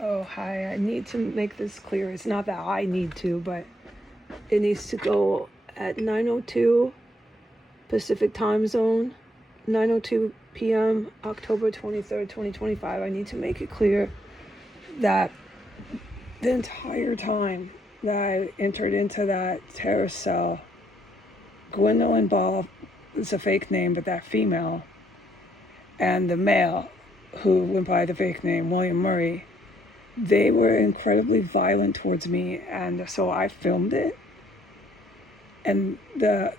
Oh, hi. I need to make this clear. It's not that I need to, but it needs to go at 9:02 Pacific Time Zone, 9:02 p.m., October 23rd, 2025. I need to make it clear that the entire time that I entered into that terror cell, Gwendolyn Ball is a fake name, but that female, and the male, who went by the fake name William Murray, they were incredibly violent towards me, and so I filmed it. And the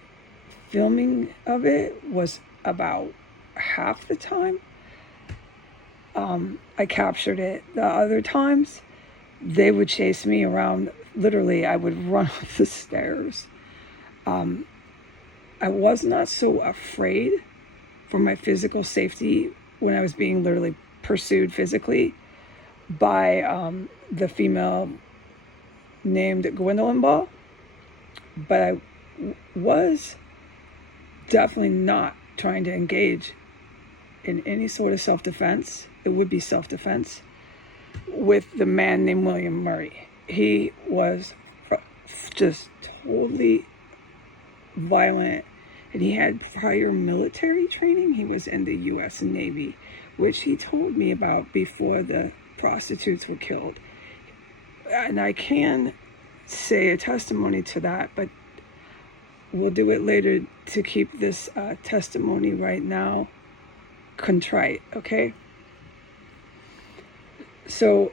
filming of it was about half the time I captured it. The other times, they would chase me around. Literally, I would run up the stairs. I was not so afraid for my physical safety when I was being literally pursued physically by the female named Gwendolyn Ball, but I was definitely not trying to engage in any sort of self-defense. It would be self-defense with the man named William Murray. He was just totally violent, and he had prior military training. He was in the U.S. Navy, which he told me about before the prostitutes were killed. And I can say a testimony to that, but we'll do it later to keep this testimony right now contrite, okay? So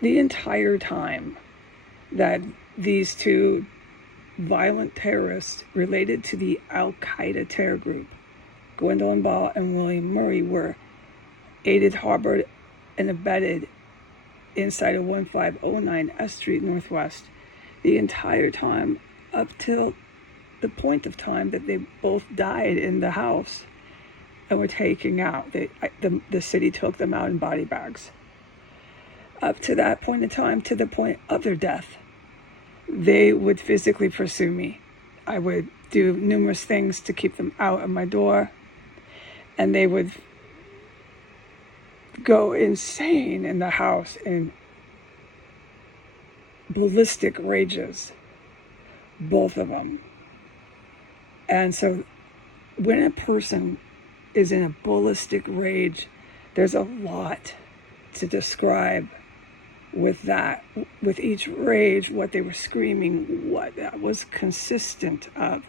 the entire time that these two violent terrorists related to the Al-Qaeda terror group, Gwendolyn Ball and William Murray, were aided, harbored, and abetted inside of 1509 S Street Northwest, the entire time up till the point of time that they both died in the house and were taken out. The city took them out in body bags. Up to that point in time, to the point of their death, they would physically pursue me. I would do numerous things to keep them out of my door, and they would go insane in the house in ballistic rages, both of them. And so when a person is in a ballistic rage, there's a lot to describe with that, with each rage, what they were screaming, what that was consistent of.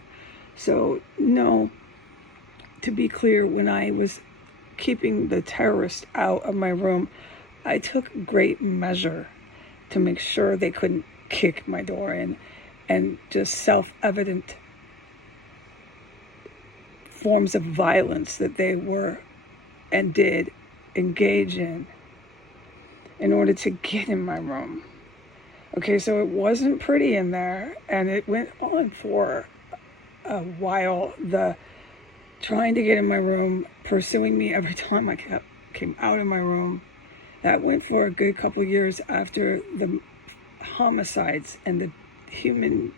So no, to be clear, when I was keeping the terrorists out of my room, I took great measure to make sure they couldn't kick my door in, and just self-evident forms of violence that they were and did engage in order to get in my room. Okay, so it wasn't pretty in there, and it went on for a while. The trying to get in my room, pursuing me every time I came out of my room, that went for a good couple years after the homicides and the human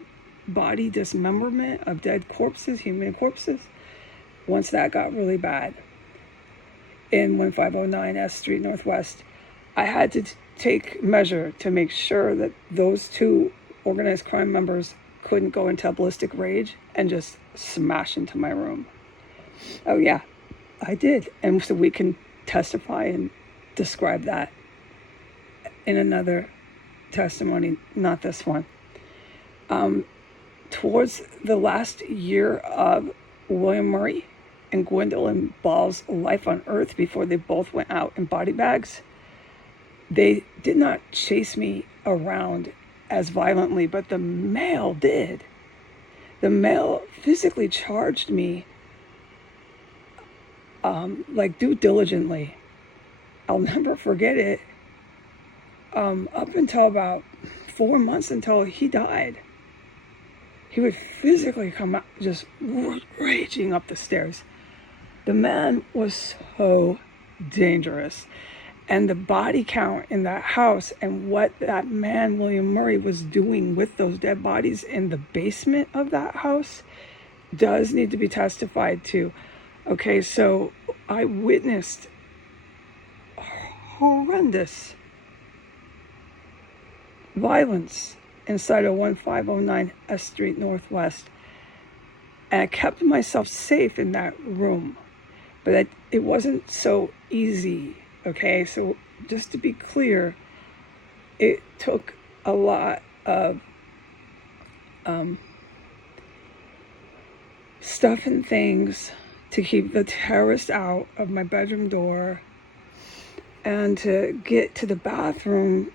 body dismemberment of dead corpses, human corpses. Once that got really bad in 1509 S Street Northwest, I had to take measure to make sure that those two organized crime members couldn't go into a ballistic rage and just smash into my room. Oh yeah, I did. And so we can testify and describe that in another testimony, not this one. Towards the last year of William Murray and Gwendolyn Ball's life on Earth, before they both went out in body bags, they did not chase me around as violently, but the male did. The male physically charged me, like due diligently. I'll never forget it. Up until about 4 months until he died, he would physically come out just raging up the stairs. The man was so dangerous. And the body count in that house and what that man, William Murray, was doing with those dead bodies in the basement of that house does need to be testified to. Okay, so I witnessed horrendous violence inside of 1509 S Street Northwest. And I kept myself safe in that room. But it wasn't so easy, okay? So just to be clear, it took a lot of stuff and things to keep the terrorists out of my bedroom door and to get to the bathroom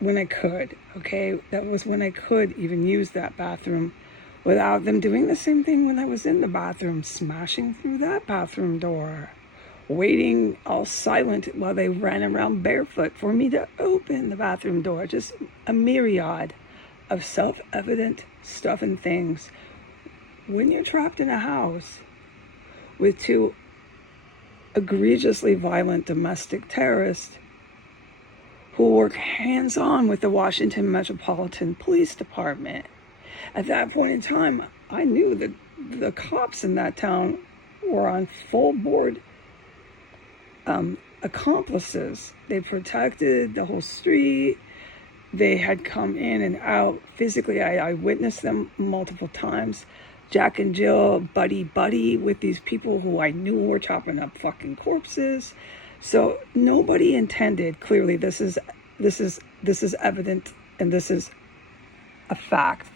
when I could, okay? That was when I could even use that bathroom without them doing the same thing when I was in the bathroom, smashing through that bathroom door, waiting all silent while they ran around barefoot for me to open the bathroom door. Just a myriad of self-evident stuff and things. When you're trapped in a house with two egregiously violent domestic terrorists who work hands-on with the Washington Metropolitan Police Department, at that point in time, I knew that the cops in that town were on full board accomplices. They protected the whole street. They had come in and out physically. I witnessed them multiple times. Jack and Jill buddy with these people who I knew were chopping up fucking corpses. So nobody intended, clearly this is evident, and this is a fact.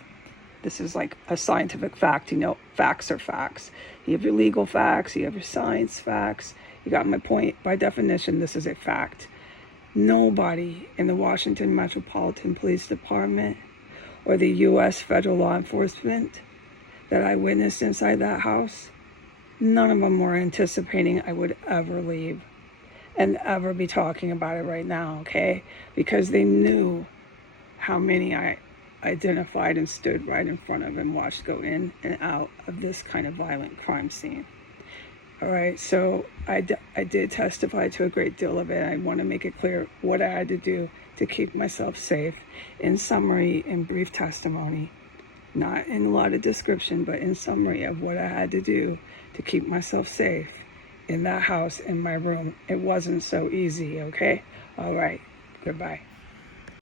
This is like a scientific fact. You know, facts are facts. You have your legal facts, you have your science facts. You got my point. By definition, this is a fact. Nobody in the Washington Metropolitan Police Department or the U.S. federal law enforcement that I witnessed inside that house, none of them were anticipating I would ever leave and ever be talking about it right now, okay? Because they knew how many I identified and stood right in front of and watched go in and out of this kind of violent crime scene. All right, so I did testify to a great deal of it. I want to make it clear what I had to do to keep myself safe. In summary, in brief testimony, not in a lot of description, but in summary of what I had to do to keep myself safe in that house, in my room. It wasn't so easy, okay? All right, goodbye.